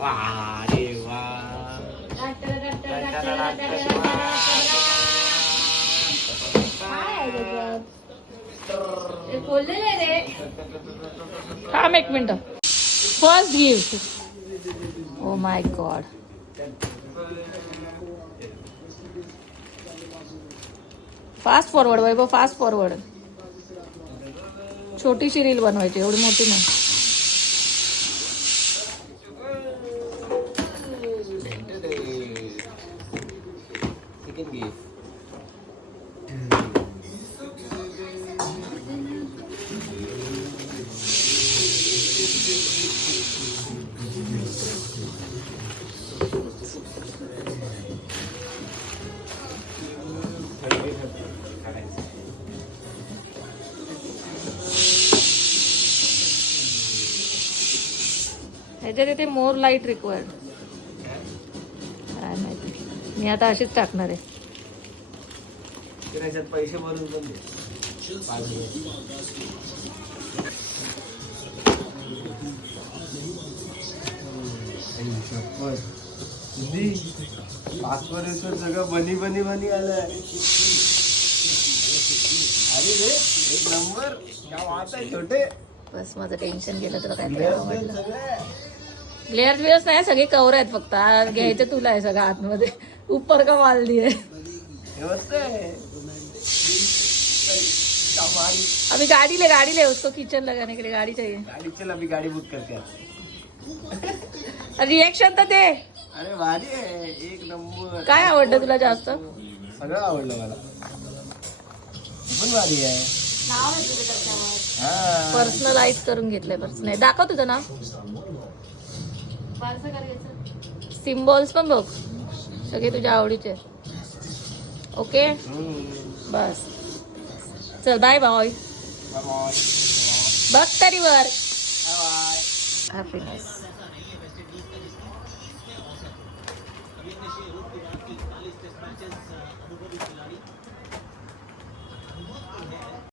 अरे वा. बोललेले रे. थांब एक minute. First gift. Oh my God. Fast forward Vaibhav, fast forward. छोटीशी रील बनवायची, एवढी मोठी नाही. Second gift. ह्याच्यात येते मोर लाईट रिक्वायर्ड. काय माहिती, मी आता अशीच टाकणार आहे. त्याच्यात पैसे भरून पण दे. पासवर्ड सगळं बनी बनी बनी आलंय. अरे रे, एक नंबर. क्या बात आहे छोटे. बस माझं टेन्शन गेलं. तुला काय आवडलं? ग्लेअर्स बिअर्स नाही, सगळे कवर आहेत. फक्त घ्यायचं तुला आहे सगळं आतमध्ये. ऊपर का माल दिए. अभी गाड़ी ले उसको किचन लगाने के लिए गाड़ी चाहिए. गाड़ी चल, अभी गाड़ी बुक करते हैं. रिएक्शन तर दे. अरे भारी आहे, एक नंबर. काय आवडलं तुला जास्त? सगळं आवडलं मला. पण भारी आहे. पर्सनलाइज करून घेतलंय. पर्सनल नाही, दाखव तुझं नाव. सिम्बॉल्स पण बघ, सगळे तुझ्या आवडीचे. ओके बस, चल बाय बाय. बघ तरी वर. हॅपीनेस.